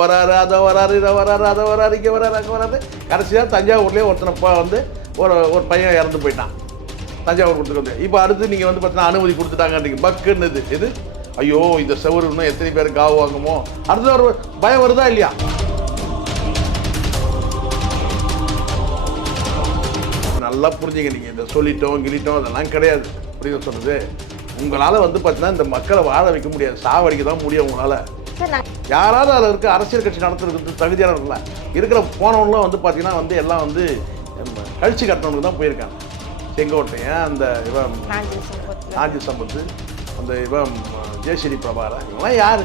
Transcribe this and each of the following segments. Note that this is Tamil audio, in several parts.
வராரு அதை வராரு இதை வராரு அதை வராரு இங்கே வராரு அங்கே வராரு. கடைசியாக தஞ்சாவூர்லேயே ஒருத்தனப்பா வந்து ஒரு பையன் இறந்து போயிட்டான் தஞ்சாவூர் கொடுத்துட்டு. இப்போ அடுத்து நீங்கள் வந்து பார்த்தீங்கன்னா அனுமதி கொடுத்துட்டாங்க பக்குன்னு இது ஐயோ இந்த செவரு இன்னும் எத்தனை பேருக்கு காவு வாங்குமோ அடுத்த ஒரு பயம் வருதா இல்லையா? நல்லா புரிஞ்சுங்க. நீங்கள் இந்த சொல்லிட்டோம் கிளிட்டோம் அதெல்லாம் கிடையாது. அப்படின்னு சொன்னது உங்களால் வந்து பார்த்தீங்கன்னா இந்த மக்களை வாழ வைக்க முடியாது, சாவடிக்க தான் முடியும் உங்களால். யாராவது அதில் இருக்க அரசியல் கட்சி நடத்துறதுக்கு தகுதியானவர்களா இருக்கிற போனவங்களும் வந்து பார்த்தீங்கன்னா வந்து எல்லாம் வந்து கழிச்சு கட்டணவனுக்கு தான் போயிருக்காங்க. செங்கோட்டையன், அந்த இவன் நாஞ்சி சம்பத்து, அந்த இவன் ஜெயஸ்ரீ பிரபாரா, இவங்களாம் யாரு?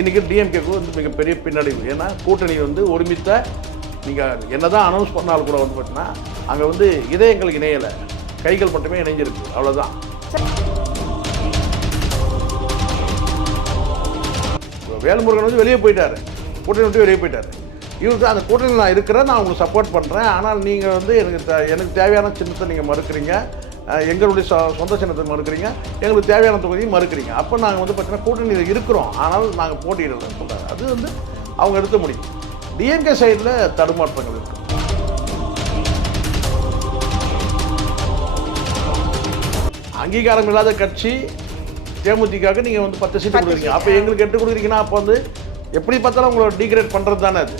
இன்னைக்கு டிஎம்கேக்கு வந்து மிகப்பெரிய பின்னடைவு. ஏன்னா கூட்டணி வந்து ஒருமித்த நீங்கள் என்னதான் அனௌன்ஸ் பண்ணாலும் கூட வந்து பார்த்தீங்கன்னா அங்கே வந்து இதயங்கள் இணையலை, கைகள் மட்டுமே இணைஞ்சிருக்கு, அவ்வளோதான். வேல்முருகன் வந்து வெளியே போயிட்டாரு, கூட்டணி விட்டு வெளியே போயிட்டாரு. இவருக்கு அந்த கூட்டணியில் நான் இருக்கிறேன், நான் உங்களுக்கு சப்போர்ட் பண்ணுறேன், ஆனால் நீங்கள் வந்து எனக்கு தேவையான சின்னத்தை நீங்கள் மறுக்கிறீங்க, எங்களுடைய சொந்த சின்னத்தை மறுக்கிறீங்க, எங்களுக்கு தேவையான தொகுதியும் மறுக்கிறீங்க. அப்போ நாங்கள் வந்து பார்த்தீங்கன்னா கூட்டணியில் இருக்கிறோம், ஆனால் நாங்கள் போட்டியிடலைன்னு சொல்கிறாங்க. அது வந்து அவங்க எடுத்த முடியும். டிஎம்கே சைடில் தடுமாற்றங்கள் இருக்கு. அங்கீகாரம் இல்லாத கட்சி தேமுதிகாவுக்கு நீங்கள் வந்து 10 சீட்டு கொடுக்குறீங்க. அப்போ எங்களுக்கு 8 கொடுக்குறீங்கன்னா அப்போ வந்து எப்படி பார்த்தாலும் உங்களை டீக்ரேட் பண்ணுறது தானே அது.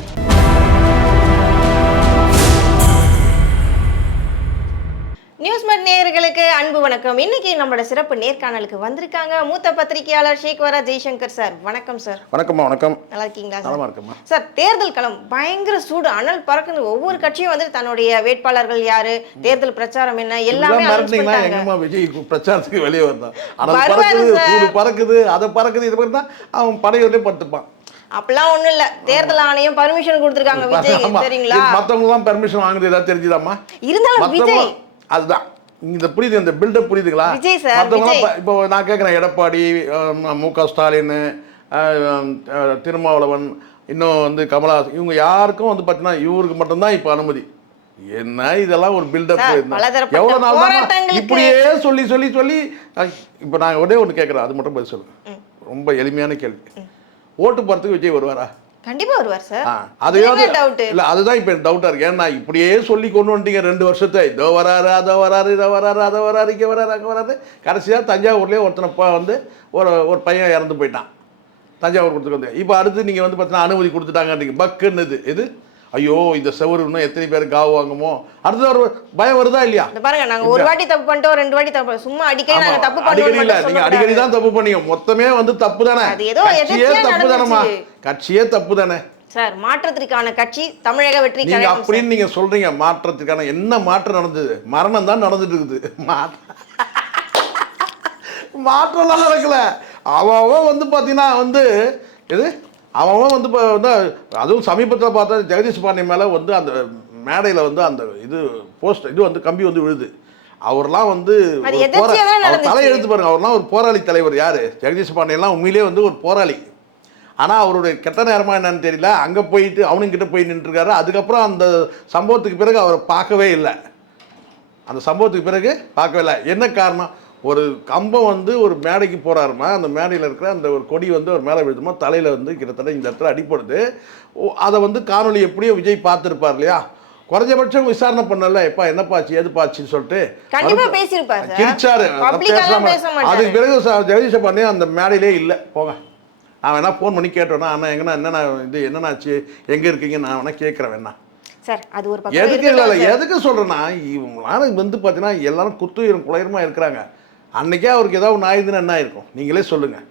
நியூஸ்மெட் நேயர்களுக்கு அன்பு வணக்கம். இன்னைக்கு நம்மளோட சிறப்பு நேர்காணலுக்கு வந்திருக்காங்க மூத்த பத்திரிகையாளர் ஷேக்வரா ஜெய்சங்கர் சார். வணக்கம் சார். வணக்கம்மா. வணக்கம். நல்லா இருக்கீங்களா? நல்லா இருக்கேம்மா. சார், தேர்தல் களம் பயங்கர சூடு, அனல் பறக்குது. ஒவ்வொரு கட்சியும் வந்து தன்னுடைய வேட்பாளர்கள் யாரு, தேர்தல் பிரச்சாரம் என்ன, எல்லாமே எங்கம்மா விஜய் பிரச்சாரத்துக்கு வெளியே வந்தான். அனல் பறக்குது, சூடு பறக்குது, அதை பறக்குது, இது மாதிரி தான் அவன் படையோடய படுத்துப்பான். அப்பெல்லாம் ஒண்ணும் இல்ல, தேர்தல் ஆணையம் பர்மிஷன் கொடுத்துருக்காங்க விஜய், சரிங்களா? மத்தவங்க எல்லாம் பெர்மிஷன் வாங்குறது ஏதாவது தெரிஞ்சுதாம்மா? இருந்தாலும் விஜய் அதுதான் இந்த புரியுது, இந்த பில்டப் புரியுதுங்களா? இப்போ நான் கேட்குறேன், எடப்பாடி, மு.க. ஸ்டாலின், திருமாவளவன், இன்னும் வந்து கமலஹாசன், இவங்க யாருக்கும் வந்து பார்த்தீங்கன்னா இவருக்கு மட்டும்தான் இப்போ அனுமதி. என்ன இதெல்லாம் ஒரு பில்டப்? எவ்வளோ நாள் தான் இப்படியே சொல்லி சொல்லி சொல்லி. இப்போ நான் ஒன்று கேட்குறேன், அது மட்டும் பதில் சொல்லுங்க. ரொம்ப எளிமையான கேள்வி. ஓட்டு போகிறதுக்கு விஜய் வருவாரா? கண்டிப்பா வருவார் சார். இல்ல அதுதான் இப்ப டவுட்டா இருக்கு. ஏன்னா இப்படியே சொல்லி கொண்டு வந்துட்டீங்க 2 வருஷத்தை. இதோ வராரு அதை வராரு இதை வராரு அதை வராரு இங்கே வராரு அங்கே வராரு. கடைசியாக தஞ்சாவூர்லேயே ஒருத்தனப்பா வந்து ஒரு பையன் இறந்து போயிட்டான் தஞ்சாவூர் கொடுத்துட்டு வந்து. இப்போ அடுத்து நீங்கள் வந்து பார்த்தீங்கன்னா அனுமதி கொடுத்துட்டாங்க பக்குன்னு இது ஐயோ இந்த செவரு இன்னும் எத்தனை பேருக்கு காவு வாங்குமோ அடுத்த ஒரு பயம் வருதா இல்லையா? பாருங்க, நாங்க ஒரு வாட்டி தப்பு பண்ணிட்டோம், 2 வாட்டி தப்பு, சும்மா அடிக்கடி நாங்க தப்பு பண்ணுவோம் இல்ல. நீங்க அடிக்கடி தான் தப்பு பண்ணீங்க, மொத்தமே வந்து தப்பு தானே. கட்சியே தப்பு தானேமா, கட்சியே தப்பு தானே சார். மாற்றத்திற்கான கட்சி தமிழக வெற்றி கழகம் அப்படின்னு நீங்க சொல்றீங்க. மாற்றத்திற்கான என்ன மாற்றம் நடந்தது? மரணம் தான் நடந்துட்டு இருக்குது. மாற்றம்லாம் நடக்கல. அவன் வந்து பாத்தீங்கன்னா வந்து இது அவன் வந்து இப்போ வந்து அதுவும் சமீபத்தில் பார்த்தா ஜெகதீஷ் பாண்டியன் மேலே வந்து அந்த மேடையில் வந்து அந்த இது போஸ்ட் இது வந்து கம்பி வந்து விழுது. அவர்லாம் வந்து அவர் தலையெழுத்து பாருங்க, அவர்லாம் ஒரு போராளி தலைவர். யார்? ஜெகதீஷ் பாண்டியன்லாம் உண்மையிலே வந்து ஒரு போராளி. ஆனால் அவருடைய கெட்ட நேரமாக என்னன்னு தெரியல, அங்கே போயிட்டு அவனுங்கிட்ட போய் நின்றுருக்காரு. அதுக்கப்புறம் அந்த சம்பவத்துக்கு பிறகு அவரை பார்க்கவே இல்லை. அந்த சம்பவத்துக்கு பிறகு பார்க்கவே இல்லை. என்ன காரணம்? ஒரு கம்பம் வந்து ஒரு மேடைக்கு போகிறாருமா, அந்த மேடையில் இருக்கிற அந்த ஒரு கொடி வந்து ஒரு மேலே விழுதுமா, தலையில் வந்து கிட்டத்தட்ட இந்த இடத்துல அடிப்படுது. அதை வந்து காணொலி எப்படியோ விஜய் பார்த்துருப்பார் இல்லையா? குறைஞ்சபட்சம் விசாரணை பண்ணல, எப்பா என்னப்பாச்சு ஏதுப்பாச்சுன்னு சொல்லிட்டு கிழிச்சாரு. அதுக்கு பிறகு ஜெகதீஷ் பாண்டியன் அந்த மேடையிலே இல்லை. போங்க, நான் வேணா ஃபோன் பண்ணி கேட்டோன்னா, அண்ணா எங்கன்னா என்னென்ன இது என்னன்னாச்சு, எங்கே இருக்கீங்க, நான் வேணா கேட்குறேன் வேணா சார். அது ஒரு எதுக்கு இல்லை எதுக்கு சொல்கிறேன்னா, இவங்களால வந்து பார்த்தீங்கன்னா எல்லாரும் குத்துயிரும் குளையருமா இருக்கிறாங்க. அன்றைக்கே அவருக்கு ஏதாவது ஒன்று ஆயுதுன்னு என்ன ஆயிருக்கும் நீங்களே சொல்லுங்கள்.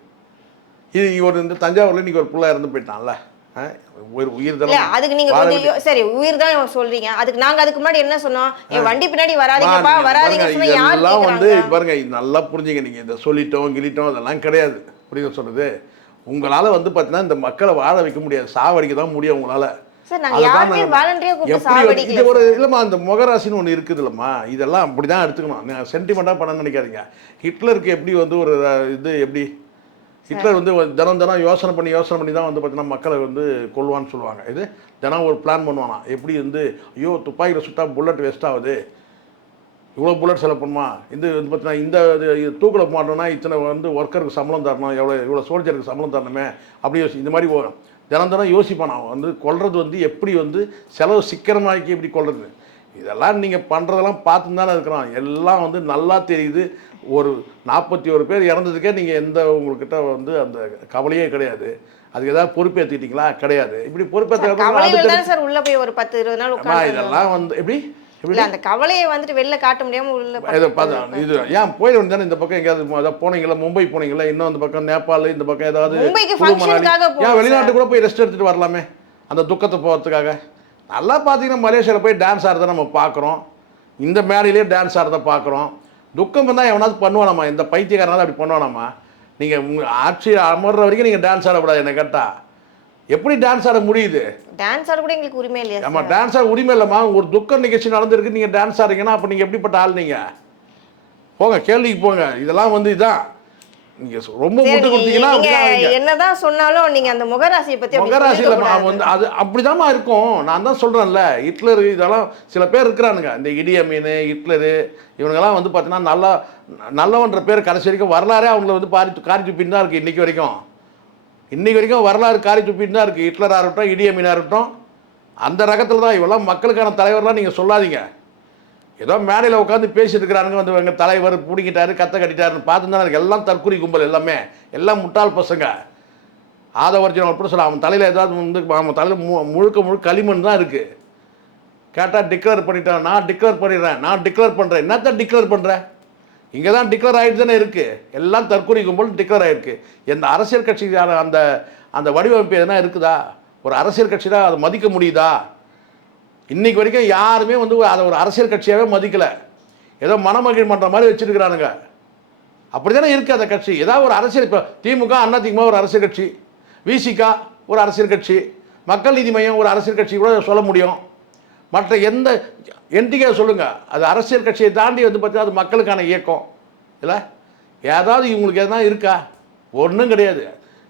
இது ஒரு இந்த தஞ்சாவூரில் இன்றைக்கி ஒரு பிள்ளை இறந்து போயிட்டான்ல, உயிர் தான். அதுக்கு நீங்க சரி உயிர் தான் சொல்றீங்க, அதுக்கு நாங்க அதுக்கு முன்னாடி என்ன சொன்னோம்? என் வண்டி பின்னாடி வராதீங்கப்பா வராதீங்க இதெல்லாம் வந்து பாருங்க, நல்லா புரிஞ்சுங்க. நீங்கள் இந்த சொல்லிட்டோம் கிளிட்டோம் அதெல்லாம் கிடையாது. புரியுது சொல்கிறது? உங்களால் வந்து பார்த்தீங்கன்னா இந்த மக்களை வாழ வைக்க முடியாது, சாவடிக்க தான் முடியும் உங்களால். இல்லம்மா, அந்த முகராசின்னு ஒன்று இருக்குது இல்லம்மா, இதெல்லாம் அப்படிதான் எடுத்துக்கணும். சென்டிமெண்டா பண்ண நினைக்காதீங்க. ஹிட்லருக்கு எப்படி வந்து ஒரு இது எப்படி ஹிட்லர் வந்து தினம் தினம் யோசனை பண்ணி தான் வந்து பார்த்தீங்கன்னா மக்களை வந்து கொள்வான்னு சொல்லுவாங்க. இது தினம் ஒரு பிளான் பண்ணுவானா, எப்படி வந்து ஐயோ துப்பாக்கியில் சுட்டா புல்லட் வேஸ்ட் ஆகுது, இவ்வளோ புல்லட் செலவு பண்ணுமா, இந்த வந்து பார்த்தீங்கன்னா இந்த தூக்கில் மாட்டோம்னா இத்தனை வந்து ஒர்க்கருக்கு சம்பளம் தரணும், இவ்வளோ சோல்ஜருக்கு சம்பளம் தரணுமே அப்படி இந்த மாதிரி தினம் யோசிப்பான். அவன் வந்து கொள்வது வந்து எப்படி வந்து செலவு சிக்கனமாக்கி எப்படி கொள்வது, இதெல்லாம் நீங்கள் பண்ணுறதெல்லாம் பார்த்து தானே இருக்கிறோம். எல்லாம் வந்து நல்லா தெரியுது. ஒரு 41 பேர் இறந்ததுக்கே நீங்கள் எந்த உங்கள்கிட்ட வந்து அந்த கவலையே கிடையாது. அதுக்கு ஏதாவது பொறுப்பேற்றுக்கிட்டீங்களா? கிடையாது. இப்படி பொறுப்பேற்ற சார் உள்ள போய் ஒரு 10-20 நாள் உட்கார்ந்து இதெல்லாம் வந்து எப்படி இல்ல அந்த கவலையை வந்துட்டு வெளில காட்ட முடியாம உள்ள இது ஏன் போயிட வேண்டியதானே. இந்த பக்கம் எங்கேயாவது போனீங்களா, மும்பை போனீங்களா, இன்னும் அந்த பக்கம் நேபாள், இந்த பக்கம் ஏதாவது ஏன் வெளிநாட்டு கூட போய் ரெஸ்ட் எடுத்துகிட்டு வரலாமே அந்த துக்கத்தை போகிறதுக்காக. நல்லா பார்த்தீங்கன்னா மலேசியாவில் போய் டான்ஸ் ஆடுறத நம்ம பார்க்குறோம், இந்த மேடையிலே டான்ஸ் ஆடுறத பார்க்குறோம். துக்கம் வந்தால் எவனாவது பண்ணுவானாமா, இந்த பைத்தியக்காரனாவது அப்படி பண்ணுவானாமா. நீங்கள் உங்கள் ஆட்சி அமர்ற வரைக்கும் நீங்கள் டான்ஸ் ஆடக்கூடாது. என்ன கேட்டால் எப்படி டான்ஸ் ஆட முடியுது? டான்ஸ் ஆட கூட எங்களுக்கு உரிமை இல்லையா? ஆமாம், டான்ஸ் ஆட உரிமை இல்லைம்மா. ஒரு துக்க நிகழ்ச்சி நடந்திருக்கு, நீங்கள் டான்ஸ் ஆடுறீங்கன்னா அப்போ நீங்கள் எப்படிப்பட்ட ஆள்? நீங்கள் போங்க, கேள்விக்கு போங்க. இதெல்லாம் வந்து இதான் நீங்கள் ரொம்ப முட்டு கொடுத்தீங்கன்னா என்னதான் சொன்னாலும் நீங்கள் அந்த முகராசியை பற்றி முகராசியில் வந்து அது அப்படிதாம்மா இருக்கும். நான் தான் சொல்கிறேன்ல, ஹிட்லரு இதெல்லாம் சில பேர் இருக்கிறானுங்க, இந்த இடிய மீன் ஹிட்லரு இவனுங்கெல்லாம் வந்து பார்த்தீங்கன்னா நல்லவன்ற பேர் கடைசி வரைக்கும் வரலாறே அவங்கள வந்து காரி துப்பின்னு தான் இருக்குது. இன்றைக்கி வரைக்கும் வரலாறு காரி துப்பின்னு தான் இருக்குது. ஹிட்லராக இருக்கட்டும், இடிய மீனாக இருக்கட்டும், அந்த ரகத்தில் தான். இவெல்லாம் மக்களுக்கான தலைவர்லாம் நீங்கள் சொல்லாதீங்க. ஏதோ மேடையில் உட்காந்து பேசிட்டு இருக்கிறானுங்க, வந்து எங்கள் தலைவர் பிடிக்கிட்டாரு கத்த கட்டிட்டாருன்னு பார்த்து தான் எனக்கு எல்லாம் தற்கொலை கும்பல், எல்லாமே எல்லாம் முட்டாள் பசங்க. ஆதவர்ஜன் அப்படி சொல்ல அவன் தலையில் ஏதாவது வந்து அவன் தலையில் முழுக்க களிமண் தான் இருக்குது. கேட்டால் டிக்ளேர் பண்ணிட்டான், நான் டிக்ளேர் பண்ணிடுறேன், நான் டிக்ளேர் பண்ணுறேன். என்னத்தான் டிக்ளேர் பண்ணுறேன்? இங்கே தான் டிக்ளேர் ஆகிட்டு தானே இருக்குது. எல்லாம் தற்கொலை கும்பல் டிக்ளேர் ஆகிருக்கு. எந்த அரசியல் கட்சிக்கான அந்த வடிவமைப்பு எதுனா இருக்குதா? ஒரு அரசியல் கட்சி தான் அதை மதிக்க முடியுதா? இன்றைக்கு வரைக்கும் யாருமே வந்து அதை ஒரு அரசியல் கட்சியாகவே மதிக்கலை. ஏதோ மனமகிழ் பண்ணுற மாதிரி வச்சுருக்கிறானுங்க. அப்படி தானே இருக்குது அந்த கட்சி. ஏதாவது ஒரு அரசியல், இப்போ திமுக அதிமுக ஒரு அரசியல் கட்சி, விசிகா ஒரு அரசியல் கட்சி, மக்கள் நீதி மையம் ஒரு அரசியல் கட்சி கூட சொல்ல முடியும். மற்ற எந்த என்டிகே சொல்லுங்கள், அது அரசியல் கட்சியை தாண்டி வந்து பார்த்தீங்கன்னா அது மக்களுக்கான இயக்கம் இல்லை. ஏதாவது இவங்களுக்கு எதனா இருக்கா? ஒன்றும் கிடையாது.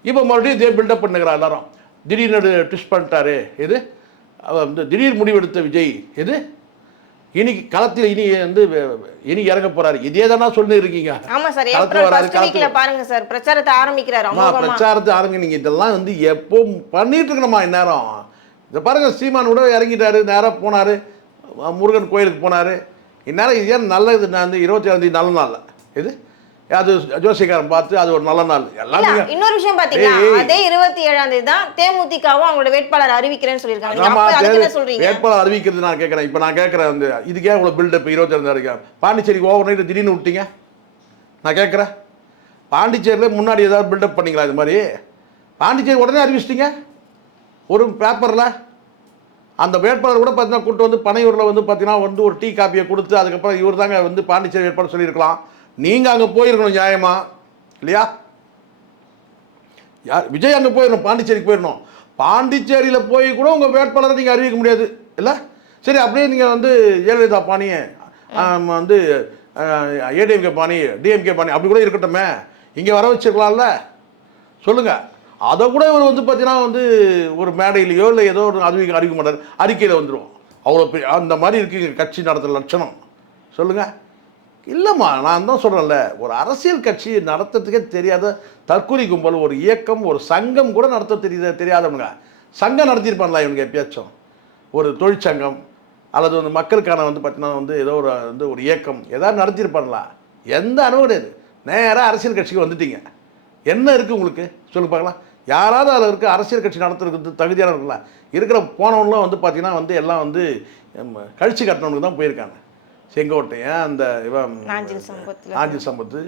இப்போ மறுபடியும் பில்டப் பண்ணுகிறா எல்லாரும். திடீர்னு ட்விஸ்ட் பண்ணிட்டாரு. இது வந்து திடீர் முடிவெடுத்த விஜய் இது இன்னைக்கு களத்தில் இனி இறங்க போறாரு. இதே தானா சொல்லி இருக்கீங்க. ஆமா சார், பாருங்க சார் பிரச்சாரத்தை ஆரம்பிக்கிறாரு. பிரச்சாரத்தை ஆரம்பி நீங்க இதெல்லாம் வந்து எப்போ பண்ணிட்டு இருக்கணுமா? இந்நேரம் இதை பாருங்க, சீமான் கூட இறங்கிட்டாரு, நேராக போனாரு, முருகன் கோயிலுக்கு போனாரு. இந்நேரம் இது ஏன் நல்ல இது? நான் வந்து 27 நல்ல நாள் இது அது ஜோசிகாரன் பார்த்து அது ஒரு நல்ல நாள். எல்லாம் இன்னொரு விஷயம் பாத்தீங்கன்னா அதே 27ஆம் தேதி தான் தேமுதிகவும் அவங்களோட வேட்பாளர் அறிவிக்கிறேன்னு சொல்லியிருக்காங்க. வேட்பாளர் அறிவிக்கிறது நான் கேட்குறேன். இப்போ நான் கேட்குறேன் வந்து இதுக்கே இவ்வளோ பில்டப் 27 வரைக்கும் பாண்டிச்சேரி ஓவர் நைட்டு திடீர்னு விட்டீங்க? நான் கேட்குறேன், பாண்டிச்சேரியில் முன்னாடி ஏதாவது பில்டப் பண்ணிங்களா? இது மாதிரி பாண்டிச்சேரி உடனே அறிவிச்சிட்டிங்க ஒரு பேப்பரில். அந்த வேட்பாளர் கூட பார்த்தீங்கன்னா கூப்பிட்டு வந்து பனையூரில் வந்து பார்த்தீங்கன்னா வந்து ஒரு டீ காப்பியை கொடுத்து அதுக்கப்புறம் இவர் தாங்க வந்து பாண்டிச்சேரி வேட்பாளர் சொல்லியிருக்கலாம். நீங்கள் அங்கே போயிருக்கணும் நியாயமா இல்லையா? யார் விஜய் அங்கே போயிடணும், பாண்டிச்சேரிக்கு போயிடணும். பாண்டிச்சேரியில் போய் கூட உங்கள் வேட்பாளரை நீங்கள் அறிவிக்க முடியாது இல்லை? சரி, அப்படியே நீங்கள் வந்து ஜெயலலிதா பாணியை வந்து ஏடிஎம்கே பாணி டிஎம்கே பாணி அப்படி கூட இருக்கட்டுமே, இங்கே வர வச்சுருக்கலாம்ல. சொல்லுங்கள். அதை கூட இவர் வந்து பார்த்தீங்கன்னா வந்து ஒரு மேடையிலையோ இல்லை ஏதோ ஒரு அறிவிக்க மாட்டார், அறிக்கையில் வந்துடும். அவ்வளோ அந்த மாதிரி இருக்குங்க கட்சி நடத்துகிற லட்சணம். சொல்லுங்கள். இல்லைம்மா, நான் தான் சொல்கிறேன்ல, ஒரு அரசியல் கட்சி நடத்துறதுக்கே தெரியாத தற்கொலை கும்பல், ஒரு இயக்கம், ஒரு சங்கம் கூட நடத்த தெரியாதவங்க. சங்கம் நடத்தியிருப்பாங்களா இவங்க எப்பயாச்சும்? ஒரு தொழிற்சங்கம் அல்லது வந்து மக்களுக்கான வந்து பார்த்தீங்கன்னா வந்து ஏதோ ஒரு இயக்கம் ஏதாவது நடத்தியிருப்பாங்களா? எந்த அனுபவம் கிடையாது. நேராக அரசியல் கட்சிக்கு வந்துட்டீங்க. என்ன இருக்குது உங்களுக்கு? சொல்லு பார்க்கலாம். யாராவது அதில் இருக்க அரசியல் கட்சி நடத்துறதுக்கு தகுதியான இருக்குல்ல? இருக்கிற போனவங்களாம் வந்து பார்த்தீங்கன்னா வந்து எல்லாம் வந்து கழிச்சு கட்டினவனுக்கு தான் போயிருக்காங்க. செங்கோட்டையன், அந்த இவன் நாஞ்சில் சம்பத்து,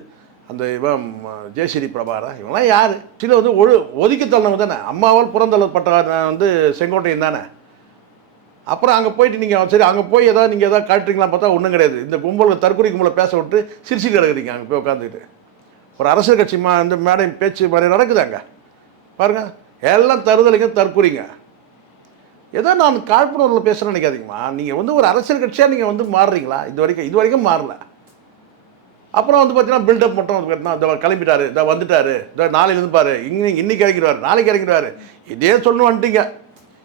அந்த இவன் ஜெயஸ்ரீ பிரபாகரன், இவங்களாம் யார்? சில வந்து ஒதுக்கி தள்ளவங்க தானே. அம்மாவால் புறந்தள்ளப்பட்ட வந்து செங்கோட்டையன் தானே. அப்புறம் அங்கே போயிட்டு நீங்கள் சரி அங்கே போய் ஏதாவது நீங்கள் எதாவது காட்டுறீங்களா பார்த்தா ஒன்றும் கிடையாது. இந்த கும்பலுக்கு தற்கொலை கும்பலை பேச விட்டு சிரிச்சு கிடக்குறீங்க அங்கே போய் உட்காந்துக்கிட்டு. ஒரு அரசியல் கட்சி இந்த மேடை பேச்சு மாதிரி நடக்குதாங்க பாருங்கள். எல்லாம் தருதலைங்க தற்கொலைங்க. ஏதோ நான் காழ்ப்புணர்வில் பேசுகிறேன்னு நினைக்காதீங்கம்மா. நீங்கள் வந்து ஒரு அரசியல் கட்சியாக நீங்கள் வந்து மாறுறீங்களா? இது வரைக்கும் மாறல. அப்புறம் வந்து பார்த்தீங்கன்னா பில்டப் மட்டும் வந்து பார்த்தீங்கன்னா கிளம்பிட்டாரு, இதை வந்துட்டார், இதை நாளையிலேருந்து பாரு, இன்னைக்கு இறங்கிடுவார், நாளைக்கு இறங்கிடுவார், இதே சொல்லணும் வந்துட்டீங்க.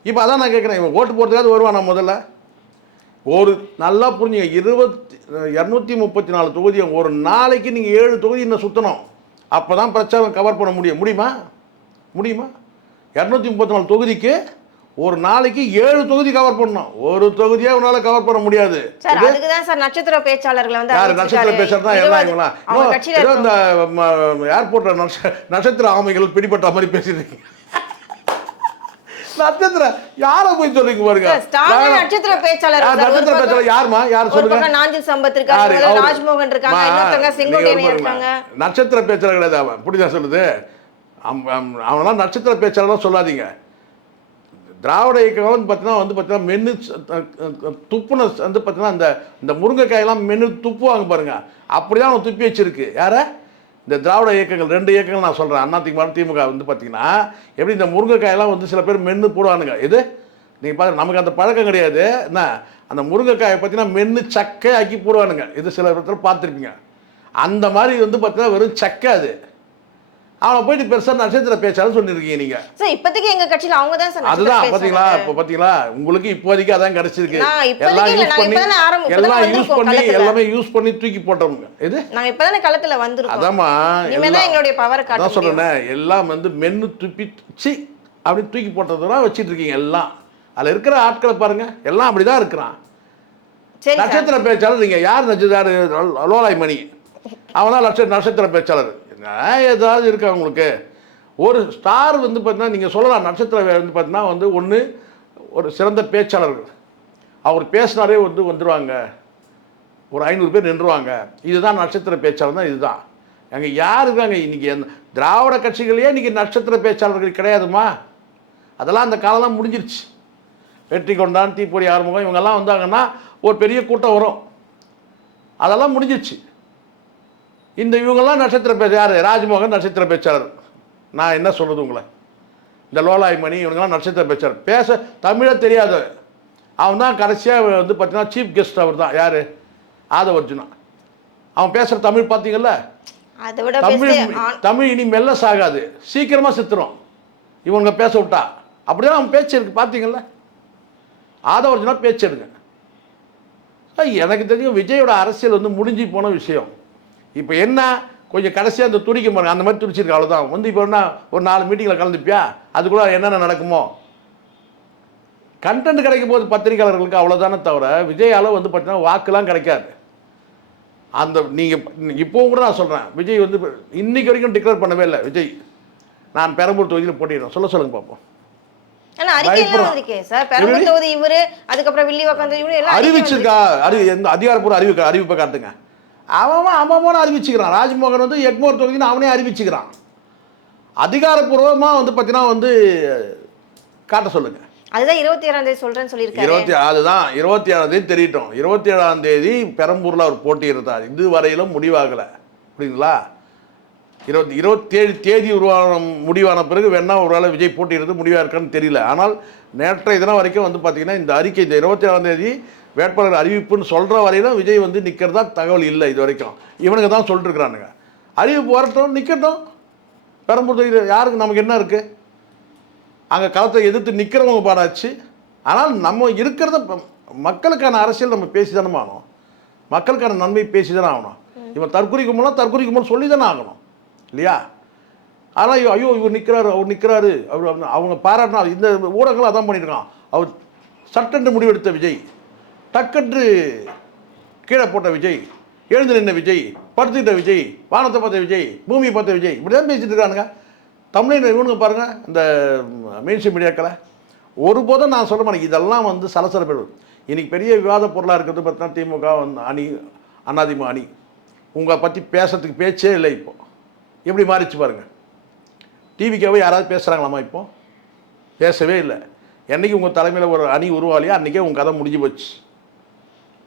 இப்போ அதான் நான் கேட்குறேன், இவன் ஓட்டு போடுறதுக்காவது வருவான். நான் முதல்ல ஒரு நல்லா புரிஞ்சுங்க 234 தொகுதி ஒரு நாளைக்கு நீங்கள் 7 தொகுதி இன்னும் சுற்றணும். அப்போ தான் பிரச்சாரம் கவர் பண்ண முடியுமா? 234 தொகுதிக்கு ஒரு நாளைக்கு 7 தொகுதி கவர் பண்ணணும். ஒரு தொகுதியே உன்னால கவர் பண்ண முடியாது. சார் அதுக்கு தான் சார் நட்சத்திர பேச்சாளர்கள் வந்து யார் நட்சத்திர பேச்சாளர் தான் எல்லாம் இவங்களா? ஏதோ இந்த ஏர்போர்ட்ல நட்சத்திர ஆமைகள் பிடிபட்ட மாதிரி பேசிருக்கீங்க. நட்சத்திர யாரை போய் சொல்றீங்க பாருங்க. நட்சத்திர பேச்சாளர் யாருமா? யார் சொல்லுங்க. நாஞ்சில் சம்பத் இருக்காங்க, ராஜ்மோகன் இருக்காங்க, இன்னொருத்தங்க செங்கோட்டையன் இருக்காங்க. நட்சத்திர பேச்சாளர் கிடையாது அவன். புரியுதா சொல்லுது? அவனெல்லாம் நட்சத்திர பேச்சாளர்லாம் சொல்லாதீங்க. திராவிட இயக்கம் பார்த்தீங்கன்னா மென்னு துப்புன வந்து பார்த்தீங்கன்னா இந்த முருங்கைக்காயெல்லாம் மென்னு துப்புவாங்க பாருங்க. அப்படிதான் அவன் துப்பி வச்சிருக்கு. யார? இந்த திராவிட இயக்கங்கள் 2 இயக்கங்கள் நான் சொல்கிறேன். அதிமுக திமுக வந்து பார்த்தீங்கன்னா எப்படி இந்த முருங்கைக்காயெல்லாம் வந்து சில பேர் மென்று போடுவானுங்க. இது நீங்கள் பார்த்து நமக்கு அந்த பழக்கம் கிடையாது. என்ன அந்த முருங்கைக்காயை பார்த்தீங்கன்னா மென்று சக்கை ஆக்கி போடுவானுங்க. இது சில இடத்துல பார்த்துருப்பீங்க. அந்த மாதிரி வந்து பார்த்தீங்கன்னா வெறும் சக்கை. அது அவனை போயிட்டு பெருசா நட்சத்திர பேச்சாலும் சொல்லிருக்கீங்க நீங்க. சார் இப்போதைக்கு எங்க கட்சியில அவங்க தான் சார். அதுதான் பாத்தீங்களா? இப்போ பாத்தீங்களா உங்களுக்கு இப்போதைக்கு அதான் கிடைச்சிருக்கு. எல்லாம் யூஸ் பண்ணி தூக்கி போட்டவங்க. இது நாங்க இப்பதானே களத்துல வந்திருக்கோம். அதாம்மா எங்களுடைய பவரை காட்ட. நான் சொல்றேன் எல்லாம் வந்து மென்னு துப்பிச்சு அப்படி தூக்கி போட்டதெல்லாம் வச்சிட்டு இருக்கீங்க. எல்லாம் அதுல இருக்கிற ஆட்களை பாருங்க, எல்லாம் அப்படிதான் இருக்கிறான். நட்சத்திர பேச்சாளர் நீங்க யார்? லோலாய் மணி அவன் தான் நட்சத்திர பேச்சாளர். ஏதாவது இருக்கா உங்களுக்கு? ஒரு ஸ்டார் வந்து பார்த்தீங்கன்னா நீங்கள் சொல்லலாம். நட்சத்திர வந்து பார்த்தீங்கன்னா வந்து ஒன்று ஒரு சிறந்த பேச்சாளர்கள். அவர் பேசினாரே வந்துடுவாங்க. ஒரு 500 பேர் நின்றுவாங்க. இதுதான் நட்சத்திர பேச்சாளர் தான். இதுதான் அங்கே யார் இருக்காங்க இன்றைக்கி? திராவிட கட்சிகளையே இன்றைக்கி நட்சத்திர பேச்சாளர்கள் கிடையாதுமா. அதெல்லாம் அந்த காலம்லாம் முடிஞ்சிருச்சு. வெற்றி கொண்டான், தீப்பொறி ஆறுமுகம் இவங்கெல்லாம் வந்தாங்கன்னா ஒரு பெரிய கூட்டம் வரும். அதெல்லாம் முடிஞ்சிருச்சு. இவங்கெல்லாம் நட்சத்திர பேச்சு. யார்? ராஜ்மோகன் நட்சத்திர பேச்சாளர். நான் என்ன சொல்கிறது உங்களை? இந்த லோலாய் மணி இவங்கெல்லாம் நட்சத்திர பேச்சாளர். பேச தமிழே தெரியாது. அவன் தான் கடைசியாக வந்து பார்த்தீங்கன்னா சீஃப் கெஸ்ட். அவர் தான். யார்? ஆதவ அர்ஜுனா. அவன் பேசுகிற தமிழ் பார்த்தீங்கல்ல, தமிழ் இனி மெல்ல சாகாது, சீக்கிரமாக சித்துரும் இவங்க பேச விட்டா. அப்படிதான் அவன் பேச்சு இருக்கு. பார்த்தீங்கல்ல, ஆதவ அர்ஜுனா பேச்சு எடுங்க. எனக்கு தெரியும் விஜயோட அரசியல் வந்து முடிஞ்சு போன விஷயம். இப்போ என்ன கொஞ்சம் கடைசியாக அந்த துடிக்க பாருங்க, அந்த மாதிரி துடிச்சிருக்கு. அவ்வளோதான். வந்து இப்போ என்ன ஒரு 4 மீட்டிங்கில் கலந்துப்பியா? அதுக்குள்ள என்னென்ன நடக்குமோ கண்டென்ட் கிடைக்கும் போது பத்திரிகையாளர்களுக்கு அவ்வளோதானே தவிர விஜயால் வந்து பார்த்தீங்கன்னா வாக்குலாம் கிடைக்காது. அந்த நீங்கள் இப்போவும் கூட நான் சொல்கிறேன், விஜய் வந்து இன்னைக்கு வரைக்கும் டிக்ளேர் பண்ணவே இல்லை. விஜய் நான் பெரம்பூர் தொகுதியில் போட்டிடுறேன் சொல்லுங்க பார்ப்போம். அறிவிச்சிருக்கா? அதிகாரப்பூர்வ அறிவிப்பை காட்டுங்க. அவன் அறிவிச்சுக்கிறான். ராஜ்மோகன் வந்து எக்மோர் தொகுதின்னு அவனே அறிவிச்சுக்கிறான். அதிகாரப்பூர்வமாக வந்து பார்த்தீங்கன்னா வந்து காட்ட சொல்லுங்க. அதுதான் 27ஆம் தேதி சொல்றேன்னு சொல்லியிருக்காரு. அதுதான் 27ஆம் தேதி தெரியட்டும். 27ஆம் தேதி பெரம்பூரில் அவர் போட்டியிருந்தார். இதுவரையிலும் முடிவாகலை. புரியுங்களா? 27 தேதி முடிவான பிறகு வேணா ஒரு வேளை விஜய் போட்டியிருந்து முடிவாக இருக்கான்னு தெரியல. ஆனால் நேற்றைய தினம் வரைக்கும் வந்து பார்த்தீங்கன்னா இந்த அறிக்கை இந்த 27ஆம் தேதி வேட்பாளர் அறிவிப்புன்னு சொல்கிற வரையிலும் விஜய் வந்து நிற்கிறதா தகவல் இல்லை. இது வரைக்கும் இவனுக்கு தான் சொல்லிட்டுருக்குறானுங்க. அறிவிப்பு வரட்டும், நிற்கட்டும். பெரம்பூர் தொகுதியில் யாருக்கு நமக்கு என்ன இருக்குது? அங்கே களத்தை எதிர்த்து நிற்கிறவங்க பாடாச்சு. ஆனால் நம்ம இருக்கிறத மக்களுக்கான அரசியல் நம்ம பேசி தானே ஆகணும். மக்களுக்கான நன்மை பேசி தானே ஆகணும். இவன் தற்கொலை கும்பல் சொல்லி தானே ஆகணும் இல்லையா? ஆனால் ஐயோ இவர் நிற்கிறாரு, அவர் நிற்கிறாரு, அவர் அவங்க பாராட்டினா இந்த ஊடகங்களும் அதான் பண்ணியிருக்கான். அவர் சட்டென்று முடிவெடுத்த விஜய், டக்கென்று கீழே போட்ட விஜய், எழுந்து நின்ற விஜய், படுத்துக்கிட்ட விஜய், வானத்தை பார்த்த விஜய், பூமியை பார்த்த விஜய், இப்படி தான் பேசிட்டு இருக்கானுங்க. தமிழில் இவனுங்க பாருங்கள், இந்த மெயின்ஸ்ட்ரீம் மீடியாக்களை ஒருபோதும் நான் சொல்ல மாட்டேன். இதெல்லாம் வந்து சலசலப்பு. இன்றைக்கி பெரிய விவாத பொருளாக இருக்கிறது பார்த்தீங்கன்னா திமுக அணி, அதிமுக அணி. உங்களை பற்றி பேசுறதுக்கு பேச்சே இல்லை. இப்போது எப்படி மாறிச்சு பாருங்கள். டிவிக்காவே யாராவது பேசுகிறாங்களாமா? இப்போ பேசவே இல்லை. என்றைக்கு உங்கள் தலைமையில் ஒரு அணி உருவாலியா அன்றைக்கே உங்கள் கதை முடிஞ்சு போச்சு.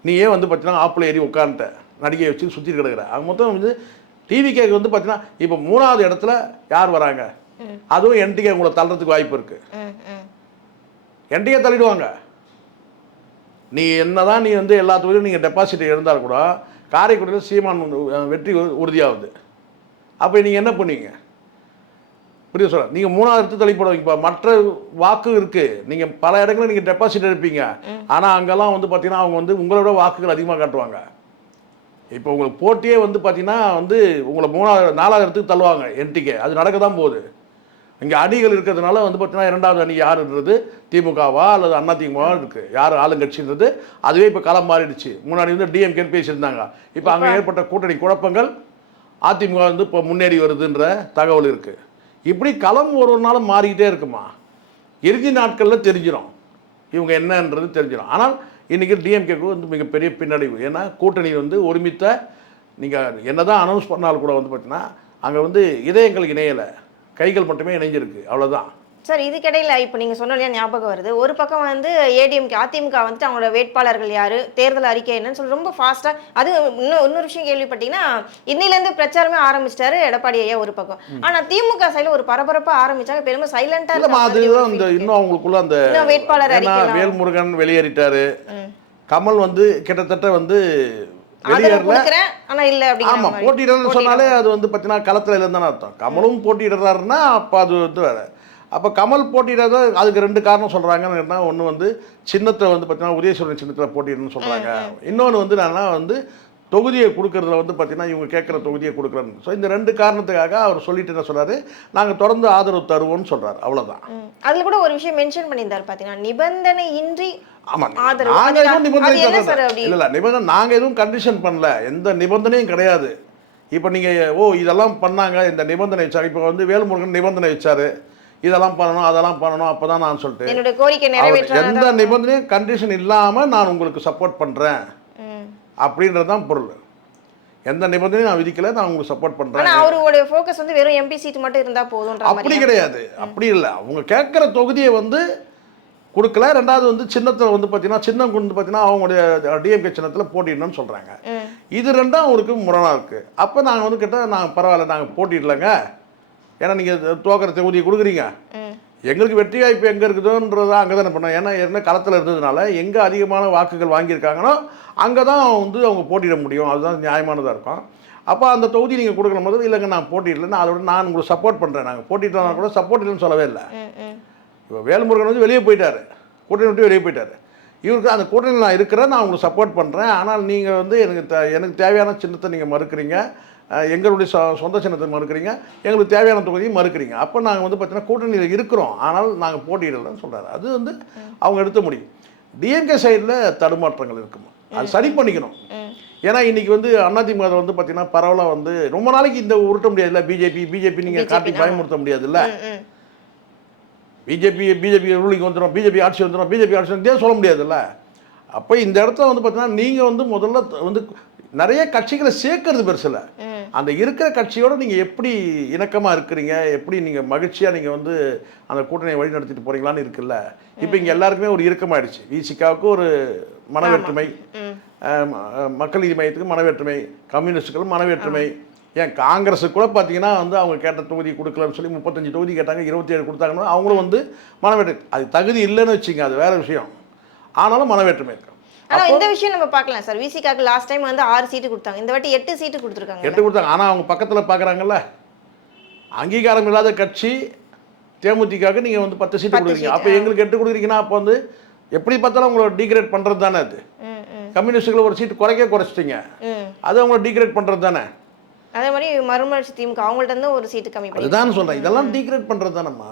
நீயே வந்து பார்த்தீங்கன்னா ஆப்பிள் ஏறி உட்காந்துட்ட, நடிகையை வச்சு சுற்றிட்டு கிடக்குற. அவங்க மொத்தம் வந்து டிவிகேக்கு வந்து பார்த்தீங்கன்னா இப்போ 3வது இடத்துல யார் வராங்க? அதுவும் என்டிகே உங்களை தள்ளுறதுக்கு வாய்ப்பு இருக்குது. என்டிகே தள்ளிடுவாங்க. நீ என்னதான் நீ வந்து எல்லா தொகுதியும் நீங்கள் டெபாசிட் இருந்தால் கூட காரைக்குடியில் சீமான் வெற்றி உறுதியாகுது. அப்போ நீங்கள் என்ன பண்ணுவீங்க? புரிய சொல்ல நீங்கள் 3வது இடத்து தள்ளி போடுவீங்க. இப்போ மற்ற வாக்கு இருக்குது, நீங்கள் பல இடங்களில் நீங்கள் டெபாசிட் எடுப்பீங்க. ஆனால் அங்கெல்லாம் வந்து பார்த்தீங்கன்னா அவங்க வந்து உங்களோட வாக்குகள் அதிகமாக காட்டுவாங்க. இப்போ உங்களுக்கு போட்டியே வந்து பார்த்தீங்கன்னா வந்து உங்களை 4வது இடத்துக்கு தள்ளுவாங்க என்டிகே. அது நடக்க தான் போகுது. இங்கே அணிகள் இருக்கிறதுனால வந்து பார்த்தீங்கன்னா 2வது அணி யாருன்றது திமுகவா அல்லது அதிமுகவா இருக்குது, யார் ஆளுங்கட்சின்றது அதுவே இப்போ களம் மாறிடுச்சு. முன்னாடி வந்து டிஎம்கேன்னு பேசியிருந்தாங்க. இப்போ அங்கே ஏற்பட்ட கூட்டணி குழப்பங்கள் அதிமுக வந்து இப்போ முன்னேறி வருதுன்ற தகவல் இருக்குது. இப்படி களம் ஒரு நாளும் மாறிக்கிட்டே இருக்குமா. இறுதி நாட்களில் தெரிஞ்சிடும் இவங்க என்னன்றது தெரிஞ்சிடும். ஆனால் இன்றைக்கி டிஎம்கேக்கு வந்து மிகப்பெரிய பின்னடைவு. ஏன்னா கூட்டணி வந்து ஒருமித்த நீங்கள் என்ன தான் அனௌன்ஸ் பண்ணாலும் கூட வந்து பார்த்தீங்கன்னா அங்கே வந்து இதயங்கள் இணையலை, கைகள் மட்டுமே இணைஞ்சிருக்கு, அவ்வளோதான். சார் இதுக்கிடையில் இப்போ நீங்கள் சொன்னாலே ஞாபகம் வருது. ஒரு பக்கம் வந்து ஏடிஎம்கே அதிமுக வந்துட்டு அவங்களோட வேட்பாளர்கள் யார், தேர்தல் அறிக்கை என்னன்னு சொல்லி ரொம்ப ஃபாஸ்ட்டாக, அது இன்னொரு விஷயம் கேள்விப்பட்டீங்கன்னா இன்னிலேருந்து பிரச்சாரமே ஆரம்பிச்சிட்டாரு எடப்பாடி ஐயா ஒரு பக்கம். ஆனால் திமுக சைடில் ஒரு பரபரப்பாக ஆரம்பிச்சாங்க, பெருமை சைலண்டாக. அதுதான் இந்த இன்னும் அவங்களுக்குள்ள அந்த வேட்பாளர் அறிக்கை. வேல்முருகன் வெளியேறிட்டாரு, கமல் வந்து கிட்டத்தட்ட வந்து போட்டியிடறன்னு சொன்னாலே அது வந்து பார்த்தீங்கன்னா களத்தில் இல்லைன்னு அர்த்தம். கமலும் போட்டியிடுறாருன்னா அப்போ அது வந்து வேற. அப்போ கமல் போட்டியிடாத அதுக்கு 2 காரணம் சொல்கிறாங்கன்னா, ஒன்று வந்து சின்னத்தை வந்து பார்த்தீங்கன்னா உதயசூரன் சின்னத்தில் போட்டியிடணும்னு சொல்கிறாங்க. இன்னொன்று வந்து என்னன்னா வந்து தொகுதியை கொடுக்கறதுல வந்து பார்த்தீங்கன்னா இவங்க கேட்குற தொகுதியை கொடுக்குறேன்னு. ஸோ இந்த 2 காரணத்துக்காக அவர் சொல்லிட்டு என்ன சொல்கிறாரு, நாங்கள் தொடர்ந்து ஆதரவு தருவோம்னு சொல்கிறார், அவ்வளோதான். அதில் கூட ஒரு விஷயம் மென்ஷன் பண்ணியிருந்தார் பார்த்தீங்கன்னா, நிபந்தனை இன்றி. ஆமாம், நாங்கள் எதுவும் நிபந்தனை இல்லை, நிபந்தனை நாங்கள் எதுவும் கண்டிஷன் பண்ணல, எந்த நிபந்தனையும் கிடையாது. இப்போ நீங்கள் இதெல்லாம் பண்ணாங்க, இந்த நிபந்தனை வச்சாங்க. இப்போ வந்து வேல்முருகன் நிபந்தனை வச்சார், இதெல்லாம் பண்ணணும் அதெல்லாம் பண்ணணும், அப்போ தான் நான் சொல்லிட்டு என்னோட கோரிக்கை நிறைவேற்ற எந்த நிபந்தனையும் கண்டிஷன் இல்லாமல் நான் உங்களுக்கு சப்போர்ட் பண்ணுறேன் அப்படின்றது தான் பொருள். எந்த நிபந்தனையும் நான் விதிக்கல, நான் உங்களுக்கு சப்போர்ட் பண்ணுறேன். ஆனால் அவருடைய ஃபோக்கஸ் வந்து வெறும் எம்பி சீட் மட்டும் இருந்தால் போதும். அப்படி கிடையாது, அப்படி இல்லை. அவங்க கேட்குற தொகுதியை வந்து கொடுக்கல. 2வது வந்து சின்னத்தில் வந்து பார்த்தீங்கன்னா சின்னம் கொண்டு பார்த்தீங்கன்னா அவங்களுடைய டிஎம்கே சின்னத்தில் போட்டிடணும்னு சொல்கிறாங்க. இது 2ம் அவருக்கு முரணாக இருக்குது. அப்போ நாங்கள் வந்து கேட்டால் நாங்கள் பரவாயில்ல, நாங்கள் போட்டிடலைங்க, ஏன்னா நீங்கள் தோக்கிற தொகுதியை கொடுக்குறீங்க, எங்களுக்கு வெற்றி வாய்ப்பு எங்கே இருக்குதுன்றதை அங்கே தானே பண்ணோம். ஏன்னா என்ன களத்தில் இருந்ததுனால எங்கே அதிகமான வாக்குகள் வாங்கியிருக்காங்களோ அங்கே தான் வந்து அவங்க போட்டியிட முடியும், அதுதான் நியாயமானதாக இருக்கும். அப்போ அந்த தொகுதி நீங்கள் கொடுக்கணும் போது இல்லைங்க நான் போட்டியிடலைன்னா அதோட நான் உங்களுக்கு சப்போர்ட் பண்ணுறேன், நாங்கள் போட்டிட்டோம்னா கூட சப்போர்ட் இல்லைன்னு சொல்லவே இல்லை. இப்போ வேல்முருகன் வந்து வெளியே போயிட்டார், கூட்டணி விட்டு வெளியே போயிட்டார். இவருக்கு அந்த கூட்டணியில் நான் இருக்கிறேன், நான் உங்களுக்கு சப்போர்ட் பண்ணுறேன், ஆனால் நீங்கள் வந்து எனக்கு தேவையான சின்னத்தை நீங்கள் மறுக்கிறீங்க, எங்களுடைய சொந்த சின்னத்தை மறுக்கிறீங்க, எங்களுக்கு தேவையான தொகுதியும் மறுக்கிறீங்க. அப்போ நாங்கள் வந்து பார்த்தீங்கன்னா கூட்டணியில் இருக்கிறோம், ஆனால் நாங்கள் போட்டியிடலைன்னு சொல்கிறாரு. அது வந்து அவங்க எடுத்த முடியும். டிஎம்கே சைடில் தடுமாற்றங்கள் இருக்குமா, அது சரி பண்ணிக்கணும். ஏன்னா இன்றைக்கி வந்து அதிமுக வந்து பார்த்தீங்கன்னா பரவலாக வந்து ரொம்ப நாளைக்கு இந்த உருட்ட முடியாதுல்ல. பிஜேபி நீங்கள் காட்டி பயமுறுத்த முடியாதுல்ல. பிஜேபி ரூலிங் வந்துடும், பிஜேபி ஆட்சி வந்துடும், பிஜேபி ஆட்சி வந்து சொல்ல முடியாதுல்ல. அப்போ இந்த இடத்துல வந்து பார்த்தீங்கன்னா நீங்கள் வந்து முதல்ல வந்து நிறைய கட்சிகளை சேர்க்கறது பெருசில்ல, அந்த இருக்கிற கட்சியோடு நீங்கள் எப்படி இணக்கமாக இருக்கிறீங்க, எப்படி நீங்கள் மகிழ்ச்சியாக நீங்கள் வந்து அந்த கூட்டணியை வழி நடத்திட்டு போகிறீங்களான்னு இருக்குல்ல. இப்போ இங்கே எல்லாருக்குமே ஒரு இறுக்கமாயிடுச்சு. விசிகாவுக்கு ஒரு மனவேற்றுமை, மக்கள் நீதி மையத்துக்கு மனவேற்றுமை, கம்யூனிஸ்டுகளும் மனவேற்றுமை, ஏன் காங்கிரஸுக்கு கூட பார்த்தீங்கன்னா வந்து அவங்க கேட்ட தொகுதி கொடுக்கலன்னு சொல்லி 35 தொகுதி கேட்டாங்க, 27 கொடுத்தாங்கன்னா அவங்களும் வந்து மனவேற்று, அது தகுதி இல்லைன்னு வச்சுங்க, அது வேறு விஷயம். ஆனாலும் மனவேற்றுமை இருக்கு. ஆனால் இந்த விஷயம் நம்ம பார்க்கலாம் சார். விசிகாக்கு லாஸ்ட் டைம் வந்து 6 சீட்டு கொடுத்தாங்க, இந்த வாட்டி 8 சீட்டு கொடுத்துருக்காங்க. 8 கொடுத்தாங்க. ஆனால் அவங்க பக்கத்தில் பார்க்குறாங்கல்ல, அங்கீகாரம் இல்லாத கட்சி தேமுதிகவுக்கு நீங்கள் வந்து 10 சீட்டு கொடுக்குறீங்க, அப்போ எங்களுக்கு 8 கொடுக்குறீங்கன்னா அப்போ வந்து எப்படி பார்த்தாலும் உங்களை டீக்ரேட் பண்ணுறது தானே. அது கம்யூனிஸ்டுகளை ஒரு சீட்டு குறைச்சிட்டிங்க, அது அவங்கள டீக்ரேட் பண்ணுறது தானே. அதே மாதிரி மறுமலர்ச்சி திமுக அவங்கள்ட்ட இருந்து ஒரு சீட்டு கம்மி பண்ணி, அதுதான் சொல்கிறேன், இதெல்லாம் டீக்ரேட் பண்ணுறது தானேம்மா.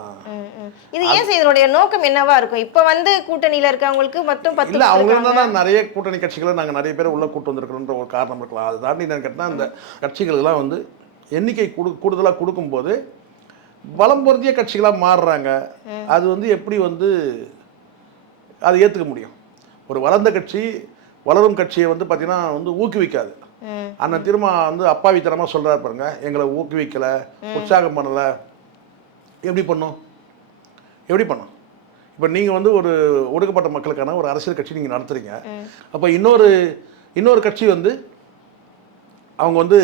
இது ஏன் சார், இதனுடைய நோக்கம் என்னவா இருக்கும்? இப்போ வந்து கூட்டணியில் இருக்கவங்களுக்கு மட்டும் 10 இல்லை, அவங்க என்னன்னா நிறைய கூட்டணி கட்சிகளை நாங்கள் நிறைய பேர் உள்ளே கூட்டு வந்திருக்கிறோன்ற ஒரு காரணம் இருக்கலாம். அது தாண்டி என்னன்னு கேட்டால் அந்த கட்சிகளுக்கெல்லாம் வந்து எண்ணிக்கை கூடுதலாக கொடுக்கும்போது பலம் பொருந்திய கட்சிகளாக மாறுறாங்க. அது வந்து எப்படி வந்து அதை ஏற்றுக்க முடியும்? ஒரு வளர்ந்த கட்சி வளரும் கட்சியை வந்து பார்த்தீங்கன்னா வந்து ஊக்குவிக்காது. அண்ணன் திரும்ப வந்து அப்பாவித்தனமாக சொல்கிறாரு பாருங்க, எங்களை ஊக்குவிக்கலை, உற்சாகம் பண்ணலை, எப்படி பண்ணும்? இப்போ நீங்கள் வந்து ஒரு ஒடுக்கப்பட்ட மக்களுக்கான ஒரு அரசியல் கட்சி நீங்கள் நடத்துகிறீங்க. அப்போ இன்னொரு கட்சி வந்து அவங்க வந்து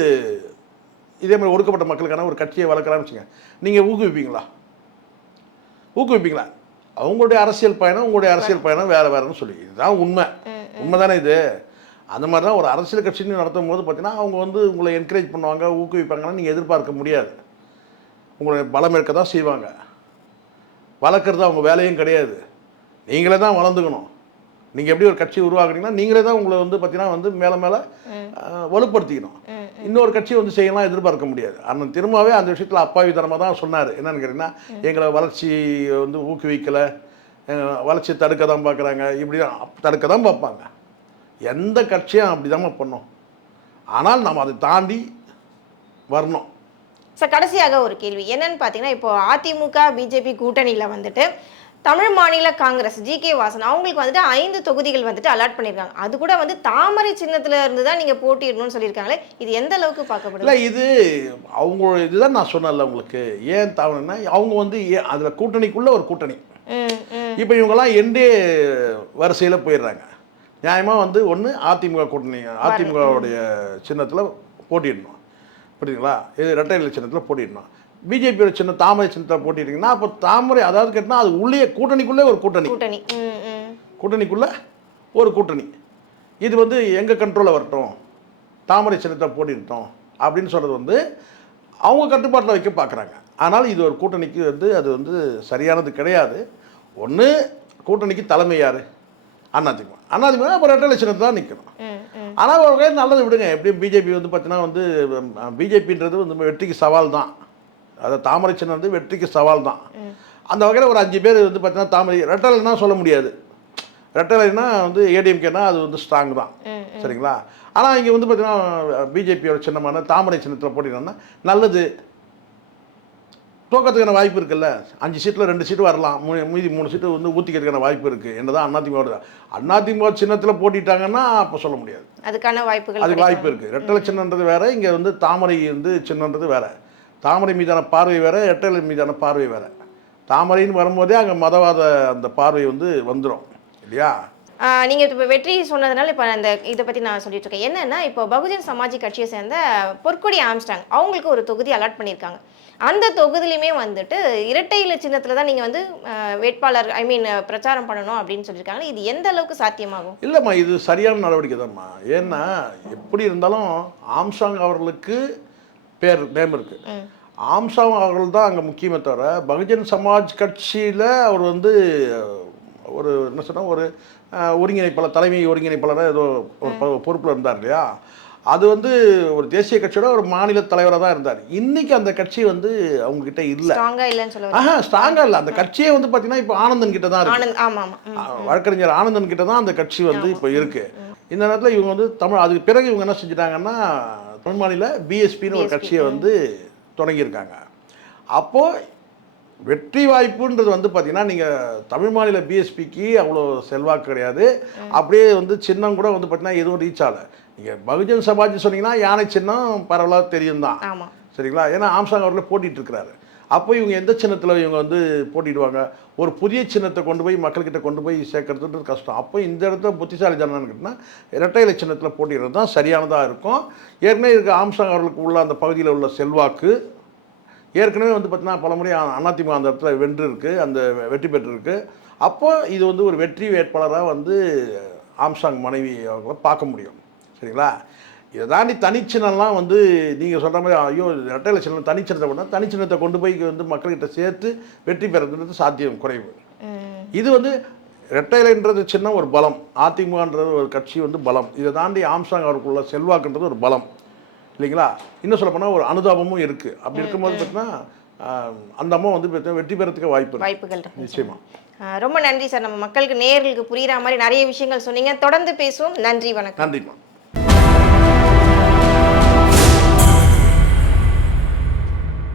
இதே மாதிரி ஒடுக்கப்பட்ட மக்களுக்கான ஒரு கட்சியை வளர்க்குறான்னு வச்சுங்க, நீங்கள் ஊக்குவிப்பீங்களா? அவங்களுடைய அரசியல் பயணம் உங்களுடைய அரசியல் பயணம் வேறுன்னு சொல்லி, இதுதான் உண்மை தானே இது. அந்த மாதிரி தான் ஒரு அரசியல் கட்சின்னு நடத்தும் போது பார்த்தீங்கன்னா அவங்க வந்து உங்களை என்கரேஜ் பண்ணுவாங்க, ஊக்குவிப்பாங்கன்னா நீங்கள் எதிர்பார்க்க முடியாது. உங்களுடைய பலம் இருக்க தான் செய்வாங்க. வளர்க்குறது அவங்க வேலையும் கிடையாது. நீங்களே தான் வளர்ந்துக்கணும். நீங்கள் எப்படி ஒரு கட்சி உருவாக்குறீங்கன்னா நீங்களே தான் உங்களை வந்து பார்த்தீங்கன்னா வந்து மேலே மேலே வலுப்படுத்திக்கணும். இன்னொரு கட்சி வந்து செய்யலாம் எதிர்பார்க்க முடியாது. அண்ணன் திரும்பவே அந்த விஷயத்தில் அப்பாவித்தனமாக தான் சொன்னார். என்னன்னு கேட்டிங்கன்னா, எங்களை வளர்ச்சி வந்து ஊக்குவிக்கலை, வளர்ச்சி தடுக்க தான் பார்க்குறாங்க, இப்படி தடுக்க தான் பார்ப்பாங்க. எந்த கட்சியும் அப்படி தான் பண்ணோம். ஆனால் நம்ம அதை தாண்டி வரணும். சார், கடைசியாக ஒரு கேள்வி என்னன்னு பார்த்தீங்கன்னா, இப்போ அதிமுக பிஜேபி கூட்டணியில் வந்துட்டு தமிழ் மாநில காங்கிரஸ் ஜி.கே. வாசன் அவங்களுக்கு வந்துட்டு 5 தொகுதிகள் வந்துட்டு அலாட் பண்ணியிருக்காங்க. அது கூட வந்து தாமரை சின்னத்துல இருந்து தான் நீங்க போட்டியிடணும்னு சொல்லியிருக்காங்களே, இது எந்த அளவுக்கு பார்க்கப்படுது? இல்லை, இது அவங்க இதுதான் நான் சொன்னேன்ல உங்களுக்கு. ஏன் தாமரைன்னா அவங்க வந்து அதில் கூட்டணிக்குள்ள ஒரு கூட்டணி. இப்போ இவங்கெல்லாம் என்டே வரிசையில் போயிடுறாங்க. நியாயமாக வந்து ஒன்று அதிமுக கூட்டணி, அதிமுகவுடைய சின்னத்தில் போட்டிடணும். புரியுதுங்களா? இது இரட்டை இலை சின்னத்தில் போட்டிடணும். பிஜேபியோட சின்ன தாமரை சின்னத்தில் போட்டிட்டீங்கன்னா அப்போ தாமரை அதாவது கேட்டால் அது உள்ளே கூட்டணிக்குள்ளே ஒரு கூட்டணி, கூட்டணிக்குள்ளே ஒரு கூட்டணி. இது வந்து எங்கள் கண்ட்ரோலில் வரட்டும், தாமரை சின்னத்தை போட்டிட்டோம் அப்படின்னு சொல்கிறது வந்து அவங்க கட்டுப்பாட்டில் வைக்க பார்க்குறாங்க. ஆனால் இது ஒரு கூட்டணிக்கு வந்து அது வந்து சரியானது கிடையாது. ஒன்று கூட்டணிக்கு தலைமை யார்? அதிமுக. அதிமுக அப்போ ரெட்டை சின்னத்தை தான் நிற்கணும். ஆனால் ஒரு வகையில் நல்லது விடுங்க. எப்படியும் பிஜேபி வந்து பார்த்தீங்கன்னா வந்து பிஜேபின்றது வந்து வெற்றிக்கு சவால் தான். அதாவது தாமரை சின்னம் வந்து வெற்றிக்கு சவால் தான். அந்த வகையில் ஒரு 5 பேர் வந்து பார்த்தீங்கன்னா தாமரை ரெட்டலைன்னா சொல்ல முடியாது. ரெட்டலைன்னா வந்து ஏடிஎம்கேனா அது வந்து ஸ்ட்ராங் தான். சரிங்களா? ஆனால் இங்கே வந்து பார்த்தீங்கன்னா பிஜேபியோட சின்னமான தாமரை சின்னத்தில் போட்டிங்கன்னா நல்லது. தோக்கத்துக்கான வாய்ப்பு இருக்குல்ல. 5 சீட்டில் 2 சீட்டு வரலாம், மீதி 3 சீட்டு வந்து ஊற்றிக்கிறதுக்கான வாய்ப்பு இருக்குது. என்னதான் அதிமுக சின்னத்தில் போட்டிட்டாங்கன்னா அப்போ சொல்ல முடியாது. அதுக்கான வாய்ப்புகள், அதுக்கு வாய்ப்பு இருக்குது. ரெட்டலை சின்னன்றது வேறு, இங்கே வந்து தாமரை வந்து சின்னன்றது வேறு. தாமரை மீதான பார்வை வேறு, ரெட்டலை மீதான பார்வை வேறு. தாமரைன்னு வரும்போதே அங்கே மதவாத அந்த பார்வை வந்து வந்துடும் இல்லையா? நீங்கள் இப்போ வெற்றி சொன்னதுனால இப்போ அந்த இதை பற்றி நான் சொல்லிட்டு இருக்கேன். என்னன்னா, இப்போ பகுஜன் சமாஜ் கட்சியை சேர்ந்த பொற்கொடி ஆம்ஸ்டாங் அவங்களுக்கு ஒரு தொகுதி அலாட் பண்ணியிருக்காங்க. அந்த தொகுதியிலுமே வந்துட்டு இரட்டை இலை சின்னத்தில் தான் நீங்கள் வந்து வேட்பாளர் பிரச்சாரம் பண்ணணும் அப்படின்னு சொல்லியிருக்காங்க. இது எந்த அளவுக்கு சாத்தியமாகும்? இல்லைம்மா, இது சரியான நடவடிக்கை தான்மா. ஏன்னா எப்படி இருந்தாலும் ஆம்ஸ்டாங் அவர்களுக்கு நேம் இருக்கு. ஆம்ஸ்டாங் அவர்கள் தான் அங்கே முக்கியமே தவிர பகுஜன் சமாஜ் கட்சியில் அவர் வந்து ஒரு என்ன சொன்னால் ஒரு ஒருங்கிணைப்பாளர், தலைமை ஒருங்கிணைப்பாளராக ஏதோ ஒரு பொறுப்பில் இருந்தார் இல்லையா? அது வந்து ஒரு தேசிய கட்சியோட ஒரு மாநில தலைவராக தான் இருந்தார். இன்னைக்கு அந்த கட்சி வந்து அவங்க கிட்ட இல்லை. ஸ்ட்ராங்காக இல்லை. அந்த கட்சியே வந்து பார்த்தீங்கன்னா இப்போ ஆனந்தன் கிட்ட தான் இருக்கு. வழக்கறிஞர் ஆனந்தன் கிட்ட தான் அந்த கட்சி வந்து இப்போ இருக்கு. இந்த நேரத்தில் இவங்க வந்து அதுக்கு பிறகு இவங்க என்ன செஞ்சுட்டாங்கன்னா தமிழ் மாநில பிஎஸ்பின்னு ஒரு கட்சியை வந்து தொடங்கியிருக்காங்க. அப்போது வெற்றி வாய்ப்புன்றது வந்து பார்த்தீங்கன்னா நீங்கள் தமிழ் மாநில பிஎஸ்பிக்கு அவ்வளோ செல்வாக்கு கிடையாது. அப்படியே வந்து சின்னம் கூட வந்து பார்த்தீங்கன்னா எதுவும் ரீச் ஆகலை. நீங்கள் பகுஜன் சமாஜ் சொன்னீங்கன்னா யானை சின்னம் பரவலாக தெரியும் தான். சரிங்களா? ஏன்னா ஆம்ஸ்டாங் அவர்கள் போட்டிட்டு இருக்கிறாரு. அப்போ இவங்க எந்த சின்னத்தில் இவங்க வந்து போட்டிடுவாங்க? ஒரு புதிய சின்னத்தை கொண்டு போய் மக்கள்கிட்ட கொண்டு போய் சேர்க்கறதுன்றது கஷ்டம். அப்போ இந்த இடத்துல புத்திசாலி ஜனன்னு கேட்டால் இரட்டை இலை சின்னத்தில் போட்டிடுறது தான் சரியானதாக இருக்கும். ஏற்கனவே இருக்க ஆம்ஸ்டாங் அவர்களுக்கு உள்ள அந்த பகுதியில் உள்ள செல்வாக்கு ஏற்கனவே வந்து பார்த்தீங்கன்னா பலமுறை அதிமுக அந்த இடத்துல வென்று இருக்குது, அந்த வெற்றி பெற்றிருக்கு. அப்போ இது வந்து ஒரு வெற்றி வேட்பாளராக வந்து ஆம்ஸ்டாங் மனைவி அவங்கள பார்க்க முடியும். சரிங்களா? இதை தாண்டி தனிச்சின்னம்லாம் வந்து நீங்கள் சொல்கிற மாதிரி ஐயோ இரட்டை சின்னம் தனிச்சின்னத்தை பண்ணால் தனிச்சின்னத்தை கொண்டு போய் வந்து மக்கள்கிட்ட சேர்த்து வெற்றி பெறதுன்றது சாத்தியம் குறைவு. இது வந்து இரட்டைலைன்றது சின்னம் ஒரு பலம், அதிமுகன்றது ஒரு கட்சி வந்து பலம். இதை தாண்டி ஆம்ஸ்டாங் அவருக்குள்ள செல்வாக்குன்றது ஒரு பலம் இல்லைங்களா? இன்னும் சொல்ல போனால் ஒரு அனுதாபமும் இருக்குது. அப்படி இருக்கும்போது பார்த்தீங்கன்னா அந்த அம்மா வந்து வெற்றி பெறத்துக்கு வாய்ப்புகள் நிச்சயமா. ரொம்ப நன்றி சார். நம்ம மக்களுக்கு நேர்களுக்கு புரிகிற மாதிரி நிறைய விஷயங்கள் சொன்னீங்க. தொடர்ந்து பேசுவோம். நன்றி, வணக்கம். நன்றிம்மா.